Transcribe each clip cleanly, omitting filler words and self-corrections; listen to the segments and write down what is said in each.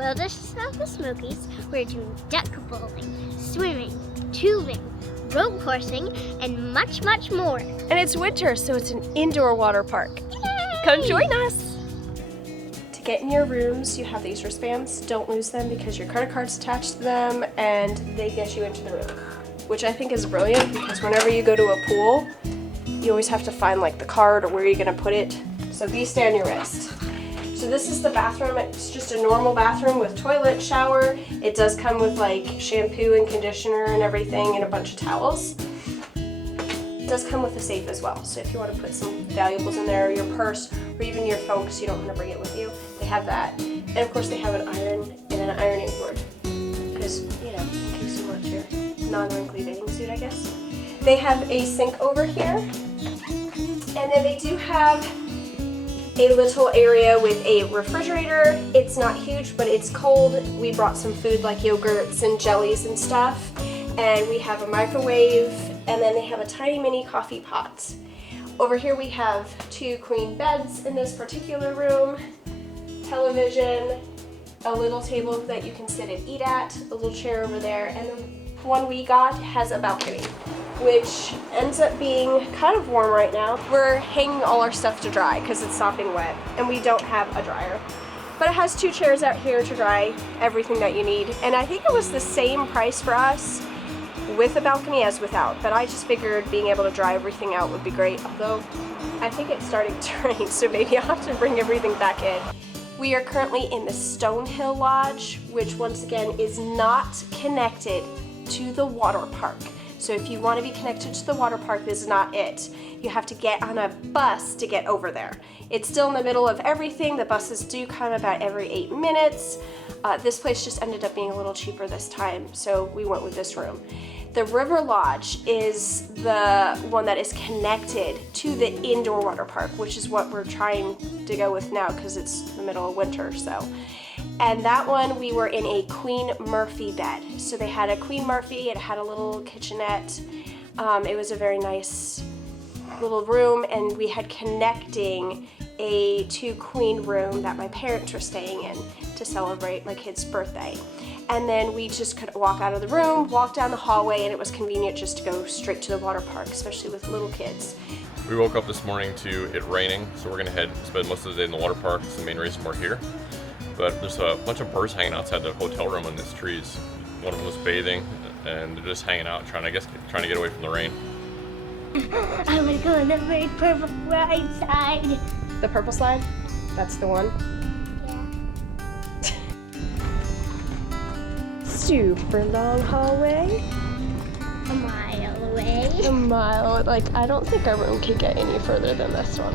Well, just south of Smokies, we're doing duck bowling, swimming, tubing, rope coursing, and much, much more. And it's winter, so it's an indoor water park. Yay! Come join us! To get in your rooms, you have these wristbands. Don't lose them because your credit card's attached to them and they get you into the room. Which I think is brilliant because whenever you go to a pool, you always have to find like the card or where you're gonna put it. So these stay on your wrist. So this is the bathroom. It's just a normal bathroom with toilet, shower. It does come with like shampoo and conditioner and everything and a bunch of towels. It does come with a safe as well. So if you want to put some valuables in there, your purse, or even your phone because you don't want to bring it with you, they have that. And of course they have an iron and an ironing board because, you know, in case you want your non-wrinkly bathing suit, I guess. They have a sink over here. And then they do have a little area with a refrigerator. It's not huge, but it's cold. We brought some food like yogurts and jellies and stuff. And we have a microwave, and then they have a tiny mini coffee pot. Over here we have 2 queen beds in this particular room, television, a little table that you can sit and eat at, a little chair over there, and the one we got has a balcony, which ends up being kind of warm right now. We're hanging all our stuff to dry because it's sopping wet and we don't have a dryer. But it has 2 chairs out here to dry everything that you need. And I think it was the same price for us with a balcony as without. But I just figured being able to dry everything out would be great. Although I think it's starting to rain, so maybe I'll have to bring everything back in. We are currently in the Stonehill Lodge, which once again is not connected to the water park. So if you want to be connected to the water park, this is not it. You have to get on a bus to get over there. It's still in the middle of everything. The buses do come about every 8 minutes. This place just ended up being a little cheaper this time, so we went with this room. The River Lodge is the one that is connected to the indoor water park, which is what we're trying to go with now because it's the middle of winter, so. And that one, we were in a Queen Murphy bed. So they had a Queen Murphy, it had a little kitchenette. It was a very nice little room, and we had connecting a 2 queen room that my parents were staying in to celebrate my kid's birthday. And then we just could walk out of the room, walk down the hallway, and it was convenient just to go straight to the water park, especially with little kids. We woke up this morning to it raining, so we're gonna head spend most of the day in the water park. It's the main reason we're here. But there's a bunch of birds hanging outside the hotel room in these trees. One of them was bathing, and they're just hanging out, trying to get away from the rain. I want to go on the very purple ride side. The purple slide? That's the one? Yeah. Super long hallway. A mile away. A mile. Like, I don't think our room could get any further than this one.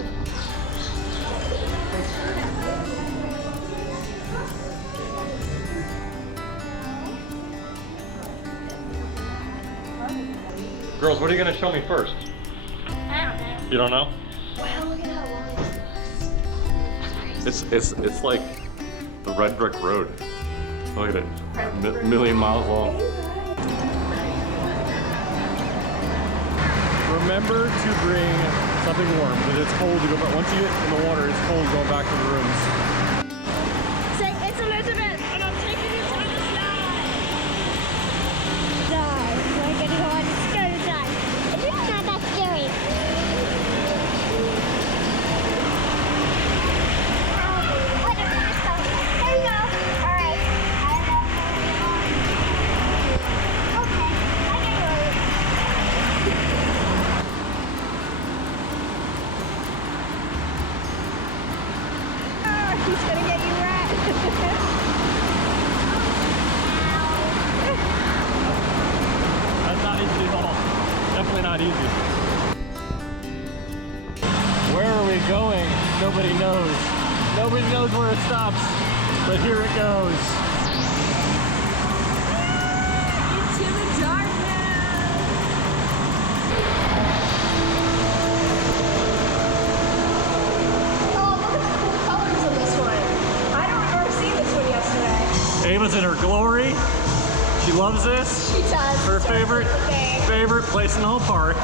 Girls, what are you gonna show me first? I don't know. You don't know? Wow, look at how long this is. It's like the red brick road. Look at it, a million miles long. Remember to bring something warm because it's cold to go back. Once you get in the water, it's cold going back to the rooms. Say, it's Elizabeth, and I'm taking you on the slide. Slide. We're gonna go on the scooter slide. It's not that scary. There you go. All right. Okay. I can go. He's gonna get you wet. That's not easy at all. Definitely not easy. Where are we going? Nobody knows. Nobody knows where it stops, but here it goes. Into the darkness. Oh, look at the cool colors in this one. I don't remember seeing this one yesterday. Ava's in her glory. She loves this. She does. Her favorite place in the whole park.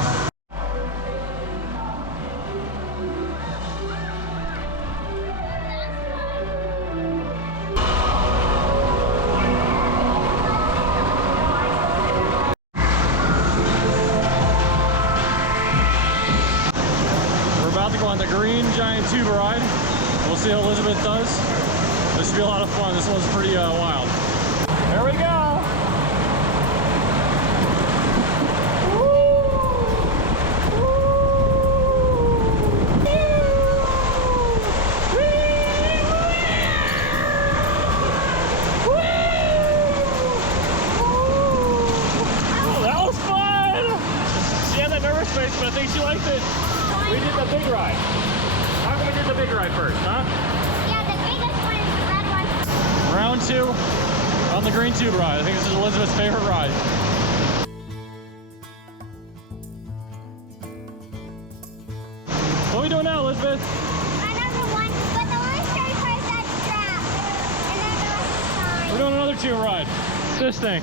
tube ride. We'll see how Elizabeth does. This should be a lot of fun. This one's pretty wild. There we go. But I think she liked it. We did the big ride. How come we did the big ride first, huh? Yeah, the biggest one is the red one. Round 2 on the green tube ride. I think this is Elizabeth's favorite ride. What are we doing now, Elizabeth? Another one, but the one straight first that strap. And then the rest is fine. We're doing another tube ride. This thing.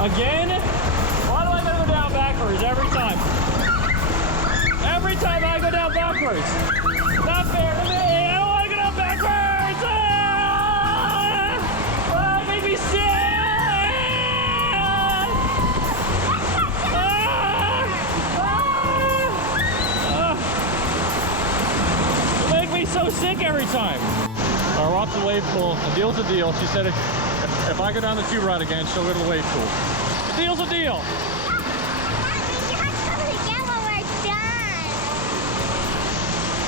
Again? Why do I gotta go down backwards every time? Every time I go down backwards. Not fair to me. I don't want to go down backwards. Make me sick. You make me so sick every time. We're off the wave pool. The deal's a deal. She said if I go down the tube ride again, she'll go to the wave pool. The deal's a deal.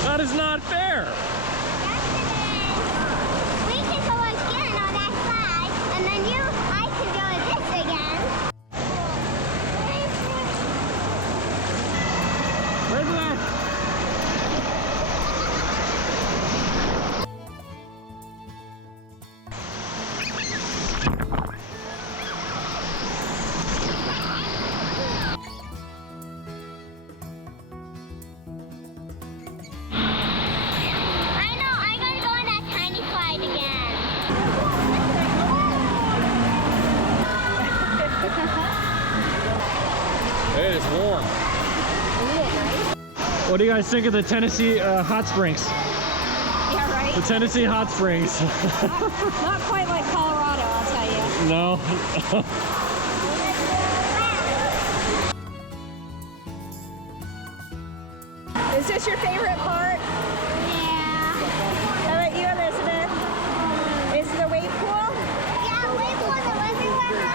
That is not fair. Yes, it is. We can go again on that side, and then I can go this again. Where's that? It is warm. What do you guys think of the Tennessee hot springs? Yeah, right? The Tennessee hot springs. Not quite like Colorado, I'll tell you. No. Is this your favorite part? Yeah. How about you, Elizabeth? Is the wave pool? Yeah, wait for the everywhere.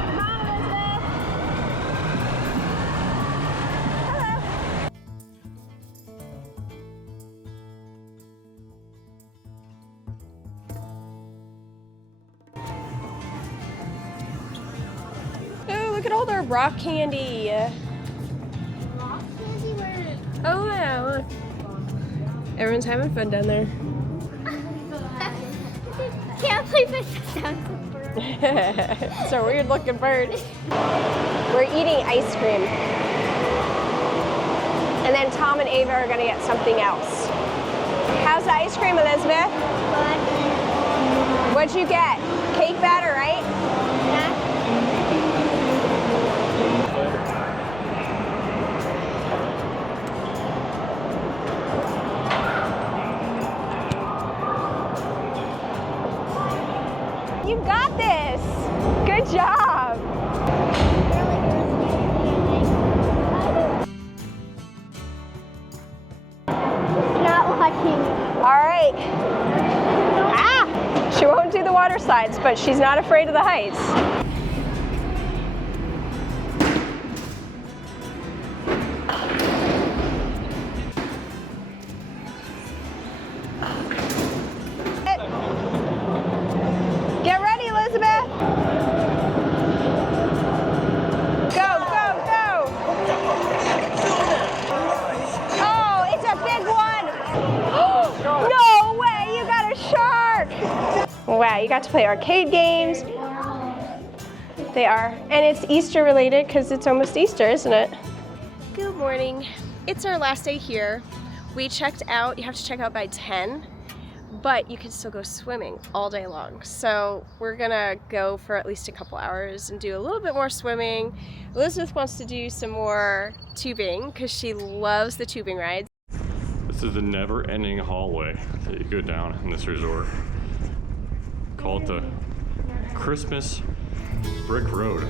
Come on, Elizabeth. Hello. Oh, look at all their rock candy. Oh yeah, look. Everyone's having fun down there. Can't believe it sounds so bird. It's a weird looking bird. We're eating ice cream. And then Tom and Ava are gonna get something else. How's the ice cream, Elizabeth? What'd you get? Cake batter, right? You got this. Good job. Not watching. All right. Ah! She won't do the water slides, but she's not afraid of the heights. Get ready, Elizabeth. Go, go, go. Oh, it's a big one. No way, you got a shark. Wow, you got to play arcade games. They are, and it's Easter related because it's almost Easter, isn't it? Good morning. It's our last day here. We checked out, you have to check out by 10. but you can still go swimming all day long. So we're gonna go for at least a couple hours and do a little bit more swimming. Elizabeth wants to do some more tubing because she loves the tubing rides. This is the never-ending hallway that you go down in this resort. Call it the Christmas Brick Road.